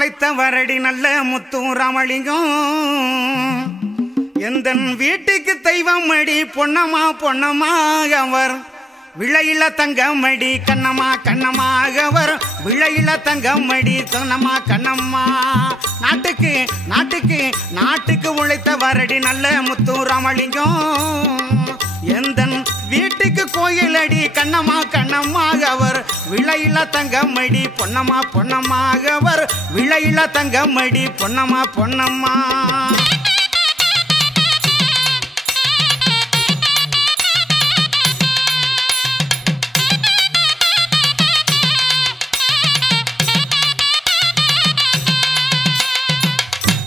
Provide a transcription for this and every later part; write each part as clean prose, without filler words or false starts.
உழைத்த வரடி நல்ல முத்து ராமலிங்கம் எந்தன் வீட்டுக்கு தெய்வம் அடி பொன்னம்மா பொன்னம்மா அவர் விளையில தங்கமடி கண்ணம்மா கண்ணம்மா அவர் விளையில தங்கமடி சொன்னம்மா கண்ணம்மா நாட்டுக்கு நாட்டுக்கு நாட்டுக்கு உழைத்த வரடி நல்ல முத்து ராமலிங்கம் எந்தன் வீட்டுக்கு கோயிலடி கண்ணம்மா கண்ணம்மா அவர் விளையில தங்கமடி பொன்னம்மா பொன்னம்மா அவர் விளையில தங்கமடி பொன்னம்மா பொன்னம்மா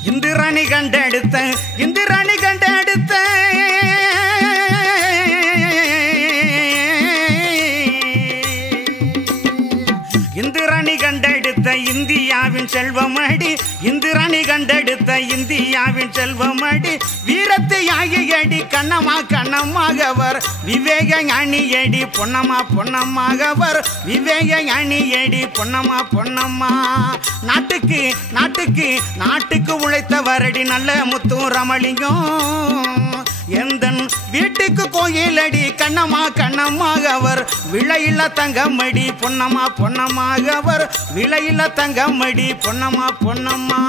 இந்திராணி கண்டெடுத்த இந்திராணி கண்டெடுத்த இந்திராணி கண்டெடுத்த இந்தியாவின் செல்வமடி இந்திராணி கண்டெடுத்த இந்தியாவின் செல்வமடி வீரத்தை ஆகியடி கண்ணம்மா கண்ணம்மாகவர் விவேக அணியடி பொன்னம்மா பொன்னம்மாகவர் விவேக அணியடி பொன்னம்மா பொன்னம்மா நாட்டுக்கு நாட்டுக்கு நாட்டுக்கு உழைத்த வரடி நல்ல முத்து ராமலிங்கம் எந்தன் வீட்டுக்கு கோயிலடி கண்ணம்மா கண்ணம்மாகவர் விளையில தங்கமடி பொன்னம்மா பொன்னம்மாகவர் விளையில தங்கமடி பொன்னம்மா பொன்னம்மா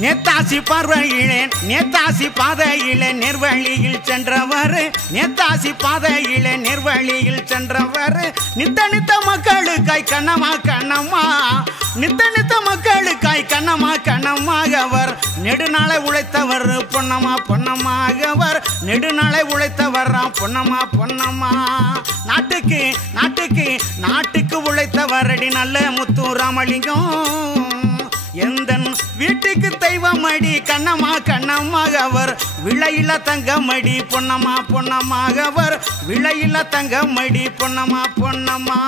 நேதாசி பார்வையிலே நேதாசி பாதையிலே நெர்வழியில் சென்றவர் நேதாசி பாதையிலே நெர்வழியில் சென்றவர் நித்த நித்த மக்களுக்காய் கண்ணம்மா கண்ணம்மா நித்த நித்த மக்களுக்காய் கண்ணம்மா கண்ணம்மாகவர் நெடுநாளை உழைத்தவர் பொன்னம்மா பொன்னம்மாகவர் நெடுநாளை உழைத்தவர் பொன்னம்மா பொன்னம்மா நாட்டுக்கு நாட்டுக்கு நாட்டுக்கு உழைத்தவரடி நல்ல முத்து ராமலிங்கம் எந்தன் வீட்டுக்கு தெய்வமடி கண்ணம்மா கண்ணம்மாகவர் விளையில தங்கமடி பொன்னம்மா பொன்னம்மாகவர் விளையில தங்கமடி பொன்னம்மா பொன்னம்மா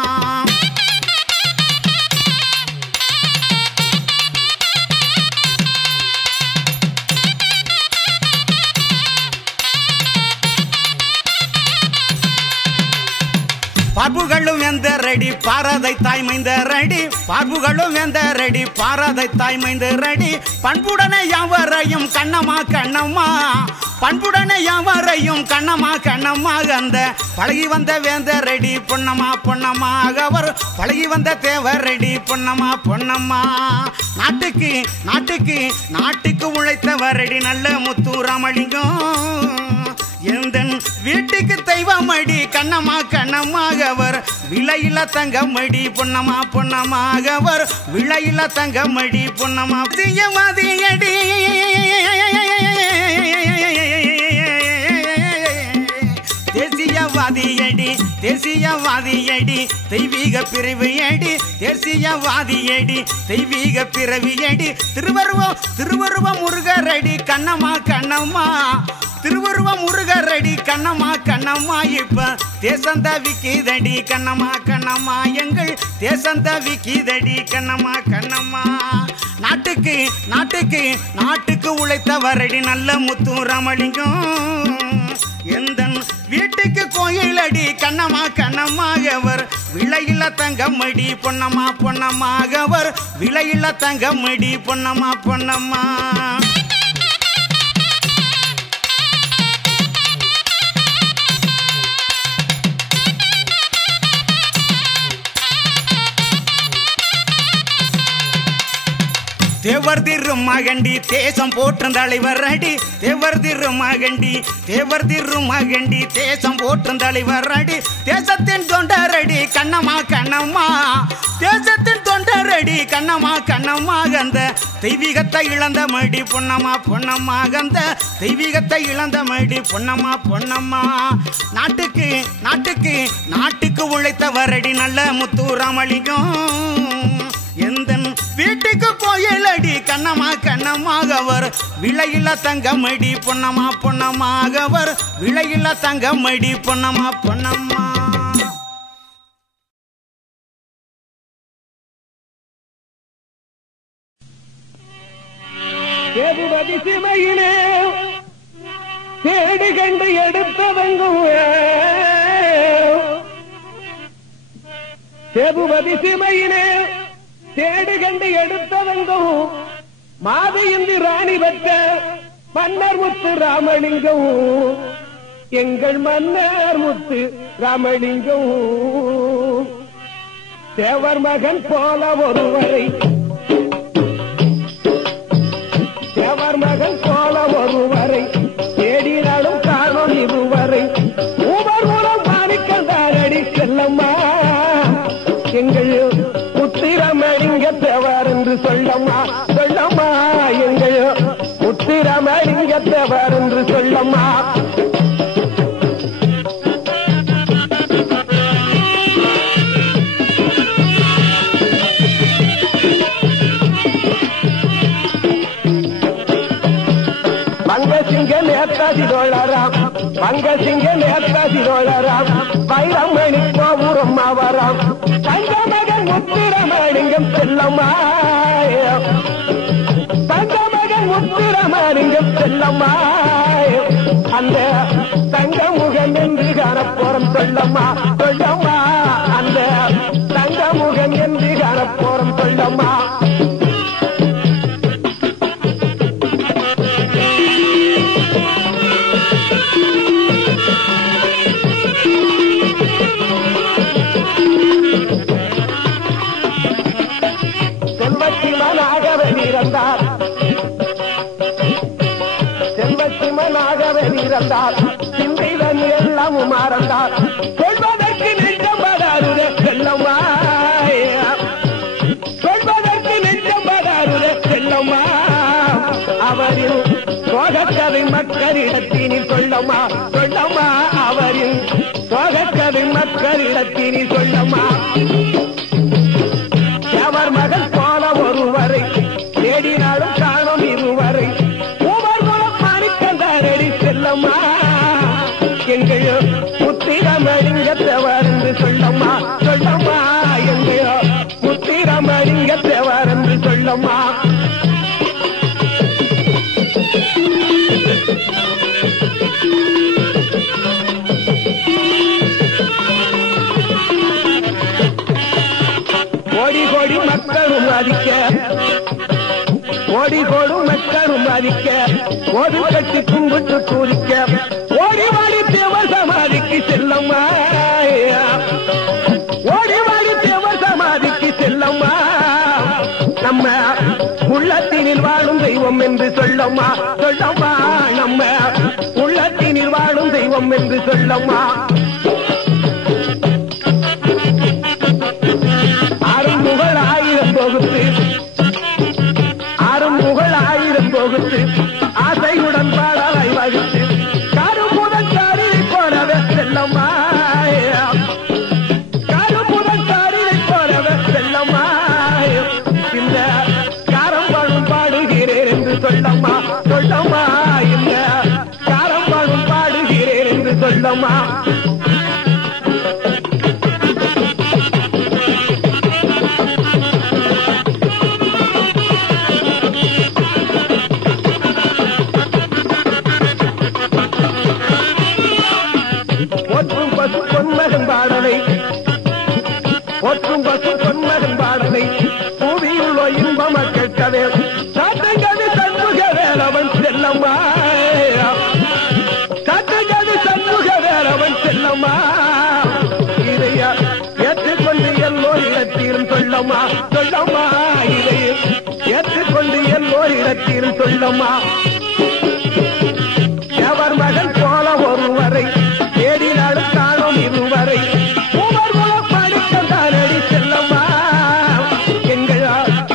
பார்ப்புகளும் எந்த ரெடி பாரதை தாய்மைந்த ரெடி பார்ப்புகளும் எந்த ரெடி பாரதை தாய்மைந்த ரெடி பண்புடனே யாவரையும் கண்ணம்மா கண்ணம்மா பண்புடனே யாவரையும் கண்ணம்மா கண்ணம்மா அந்த பழகி வந்த வேந்த ரெடி பொன்னம்மா பொன்னம்மா அவர் பழகி வந்த தேவர் ரெடி பொன்னம்மா பொன்னம்மா நாட்டுக்கு நாட்டுக்கு நாட்டுக்கு உழைத்தவரடி நல்ல முத்து ராமலிங்கம் எந்தன் வீட்டுக்கு தெய்வமடி கண்ணம்மா கண்ணம்மாகவர் விளையில தங்கமடி பொன்னம்மா பொன்னம்மாகவர் விளையில தங்கமடி பொன்னம்மா தீயவாதியடி தேசியவாதியடி தேசியவாதியடி தெய்வீக பிறவியடி தேசியவாதியடி தெய்வீக பிறவியடி திருவருவ முருகரடி கண்ணம்மா கண்ணம்மா திருவருவ முருகரடி கண்ணம்மா கண்ணம்மா இப்ப தேசந்த விக்கிதடி கண்ணம்மா கண்ணம்மா எங்கள் தேசந்த விக்கிதடி கண்ணம்மா கண்ணம்மா நாட்டுக்கு நாட்டுக்கு நாட்டுக்கு உழைத்தவரடி நல்ல முத்து ராமலிங்கம் எந்தன் வீட்டுக்கு கோயிலடி கண்ணம்மா கண்ணம்மாகவர் விளையில தங்கமடி பொன்னம்மா பொன்னம்மாகவர் விளையில தங்கமடி பொன்னம்மா பொன்னம்மா தேவர் திருமகண்டி தேசம் போற்றும் தலைவர் அடி தேவர் திருமகண்டி தேசம் போற்றும் தலைவர் அடி தேசத்தின் தொண்டரடி கண்ணம்மா கண்ணம்மா தேசத்தின் தொண்டரடி கண்ணம்மா கண்ணம்மா அந்த தெய்வீகத்தை இழந்த மடி பொன்னம்மா பொன்னம்மா அந்த தெய்வீகத்தை இழந்த மடி பொன்னம்மா பொன்னம்மா நாட்டுக்கு நாட்டுக்கு நாட்டுக்கு உழைத்தவரடி நல்ல முத்து ராமலிங்கம் எந்தன் வீட்டுக்கு கோயிலடி கண்ணம்மா கண்ணம்மாகவர் விளையில தங்கமடி பொன்னம்மா பொன்னம்மாகவர் விளையில தங்கமடி பொன்னம்மா பொன்னம்மா சேதுபதி சிமையிலே தேடி கண்டு எடுத்தவங்கும் சேதுபதி சிமையிலே தேடி கண்டு எடுத்தவங்கும் மாதையந்தி ராணி பெற்ற மன்னர் முத்து ராமலிங்கம் எங்கள் மன்னர் முத்து ராமலிங்கம் தேவர் மகன் போல ஒருவரை தேவர் மகன் போல ஒருவரை தேடினாலும் காணும் இதுவரை ஊவர் மூலம் மாணிக்கந்தாரடி செல்லம்மா எங்கள் முத்திரமணிங்க தேவர் என்று சொல்லம்மா சொல்லம்மா எங்கள் முத்திரமணிங்க தேவர் என்று சொல்லம்மா பங்கசிங்க நேத்தாதிரோளராம் பங்கசிங்க நேத்தாதிரோளராம் வைரமணி கோபுரம் அவராம் தங்கமகன் முத்திரமணிங்கம் செல்லம்மா தங்கமகன் முத்திரமணிங்கம் செல்லம்மா அந்த தங்கமுகன் என்று காணப்போறம் சொல்லம்மா சொல்லம்மா அந்த தங்கமுகன் என்று காணப்போறம் சொல்லம்மா செல்வத்திமனாகவே இறந்தார் சிந்தைதன் எல்லாமும் மறந்தார் சொல்வதற்கு நெஞ்சம் படாருட செல்லம்மா சொல்வதற்கு நெஞ்சம் படாருட செல்லம்மா அவரின் சோகக்கதை மக்களிடத்தினில் சொல்லம்மா சொல்லம்மா அவரின் சோகக்கதை மக்களிடத்தினில் சொல்லம்மா அவர் மகன் போல ஒருவரை தேடினாலும் காணும் இருவரை ஊவர் மூலம் மாணிக்கந்தாரடி செல்லம்மா எங்கள் முத்திரமணிங்க தேவர் என்று சொல்லம்மா சொல்லம்மா எங்கள் முத்திரமணிங்க தேவர் என்று சொல்லம்மா கோடி கோடி மக்களும் மதிக்க கோடி கோடும் மக்களும் மதிக்க ஒரு கட்டி கும்பிட்டு கூறிக்க ஓடி வாடி தேவர் சமாதிக்கு செல்லம்மா ஓடி வாடி தேவர் சமாதிக்கு செல்லம்மா நம்ம உள்ளத்தினில் வாழும் தெய்வம் என்று சொல்லம்மா சொல்லம்மா நம்ம உள்ளத்தினில் வாழும் தெய்வம் என்று சொல்லம்மா அரும்புகள் ஆயிரம் தொகுத்து அரும்புகள் ஆயிரம் தொகுத்து ஆசையுடன் பாடலை வகித்து கருமுதல் காரிலை போலவே செல்லம்மா கருமுதல் காரிலை போலவே செல்லம்மா இந்த காரம்பாடும் பாடுகிறேன் என்று சொல்லம்மா சொல்லம்மா இந்த காரம்பாடும் பாடுகிறேன் என்று சொல்லம்மா ஒற்றும் பசு பொன்மகன் பாடலை பூவியுள்ள இன்பம் கேட்கவே சாத்தங்கது சண்முக வேலவன் செல்லம்மா சாத்தங்கது சண்முக வேலவன் செல்லம்மா இதைய ஏற்றுக்கொண்டு எல்லோர் இடத்திலும் சொல்லம்மா சொல்லம்மா இதை ஏற்றுக்கொண்டு எல்லோர் இடத்திலும் சொல்லம்மா தேவர் மகன் போல ஒருவரை தேடினாலும் காணும் இருவரை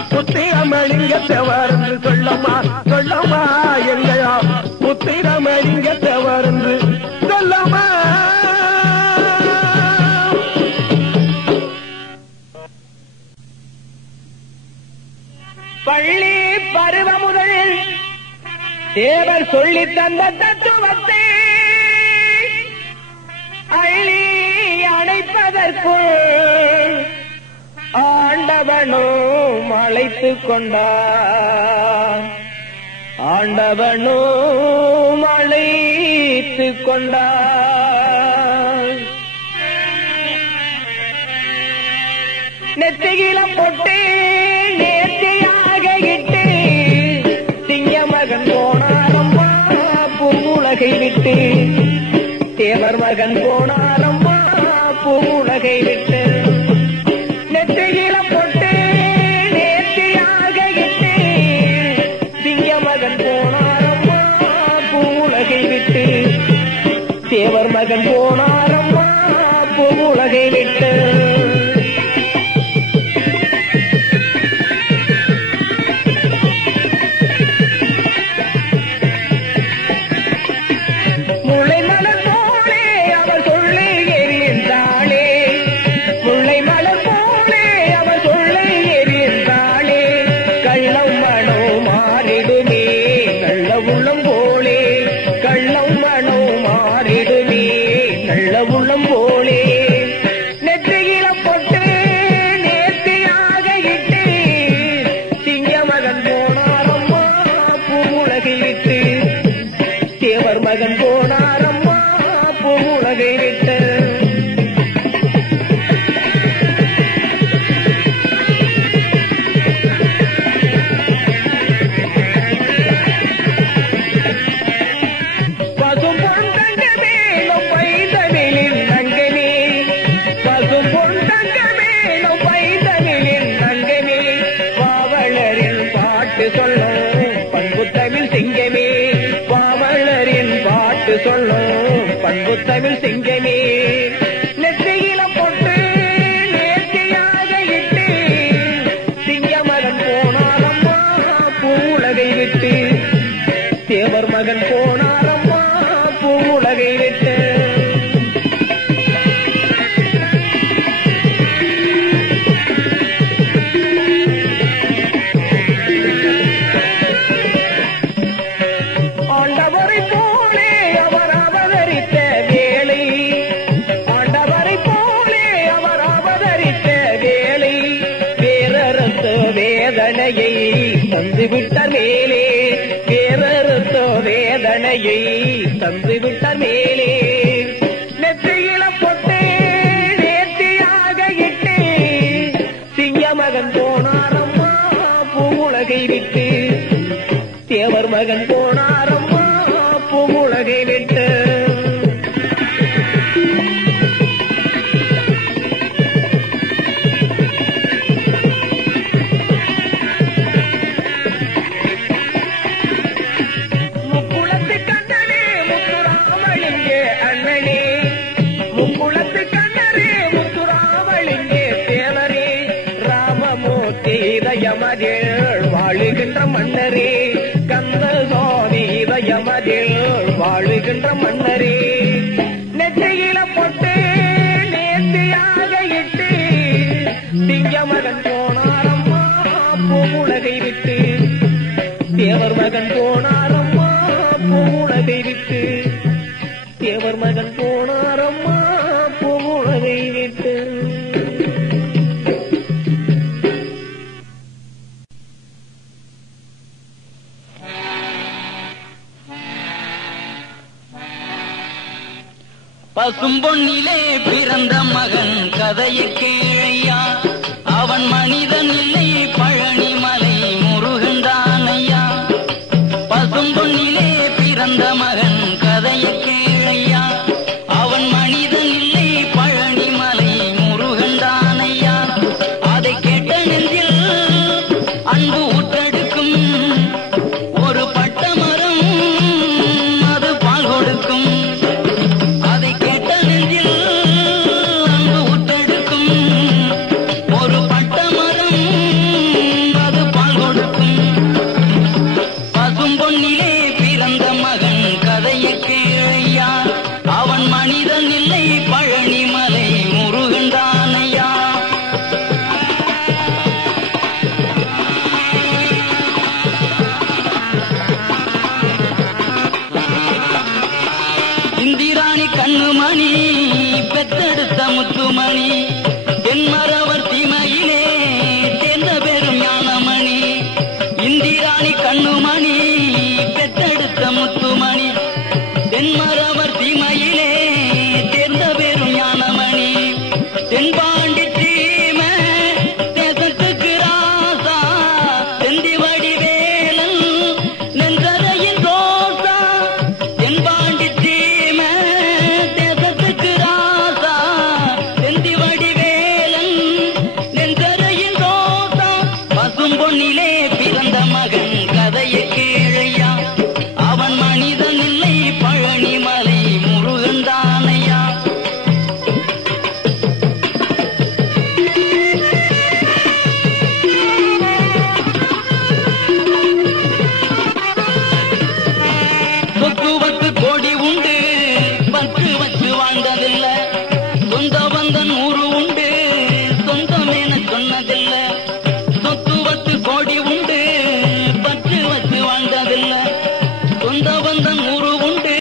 முத்திரமணிங்க தேவர் என்று சொல்லம்மா சொல்லம்மா எங்கயா முத்திரமணிங்க தேவர் என்று சொல்லம்மா பள்ளி பருவ முதலில் தேவர் சொல்லி தந்த தத்துவத்தை அள்ளி அணைப்பதற்குள் ஆண்டவனும் அழைத்துக் கொண்டான். ஆண்டவனோ அழைத்து கொண்டார். நெத்தியில பொட்டு நேர்த்தியாக இட்டு சிங்க மகன் போனாரம்மா பூவுலகை விட்டு. தேவர் மகன் போனாரம்மா பூவுலகை விட்டு. நெத்தியில பொட்டு நேர்த்தியாக இட்டு சிங்க மகன் போனாரம்மா பூவுலகை விட்டு. தேவர் மகன் போனாரம்மா பூவுலகை விட்டு. மகன் போனாரம்மா பூவுலகை விட்டு. பசும் பொன் தங்கமே நம் பைந்தமிழின் நங்கமே. பசும் பொன் தங்கமே நம் பைந்தமிழின் நங்கமே. பாவலரின் பாட்டு சொல்லும் பண்பு தமிழ் சிங்கமே. பாவலரின் பாட்டு சொல்லும் பண்பு தமிழ் சிங்கமே. நெற்றியில பொட்டு நேர்த்தியாக இட்டு சிங்க மகன் போனாரம்மா பூவுலகை விட்டு. தேவர் மகன் போனாரம்மா பூவுலகை விட்டு. ஆண்டவரை போலே அவர் அவதரித்த வேளை. ஆண்டவரை போலே அவர் அவதரித்த வேளை. வேறறுத்த வேதனையை தந்துவிட்டார் மேலே. வேறறுத்த வேதனையை தந்துவிட்டார் மேலே. நெற்றியில பொட்டு நேர்த்தியாக இட்டு சிங்க மகன் போனாரம்மா பூவுலகை விட்டு. தேவர் மகன் போனாரம்மா பூவுலகை விட்டு. முக்குளத்து கண்ணனே முத்துராமலிங்கே அண்ணனே. முக்குளத்து கண்ணனே முத்துராமலிங்கே தேவரே. ராமமூர்த்தி இதயமதில் வாழுகின்ற மன்னரே. கந்த சுவாமி இதயமதில் வாழுகின்ற மன்னரே. நெற்றியில பொட்டு நேர்த்தியாக இட்டு சிங்க மகன் போனாரம்மா பூவுலகை விட்டு. தேவர் மகன் போனாரம்மா பூவுலகை விட்டு. தேவர் மகன் போனாரம்மா பூவுலகை விட்டு. பசும்பொன்னிலே பிறந்த மகன் கதையை கேளையா. அவன் மனிதன் இல்லை பழனிமலை முருகன்தான் ஐயா. பசும்பொன்னிலே பிறந்த மகன் கதையை கேளையா. அவன் மனிதன் இல்லை பழனிமலை முருகன்தான் ஐயா. அதை கேட்ட நெஞ்சில் அன்பு ஊற்றெடுக்கும் ஒரு பட்ட மரம் அது பால் கொடுக்கும். இந்திராணி கண்ணுமணி பெத்தெடுத்த முத்துமணி. தென்மரவர் தீமையிலே தேர்ந்த பெரும் ஞானமணி. இந்திராணி கண்ணுமணி நூறு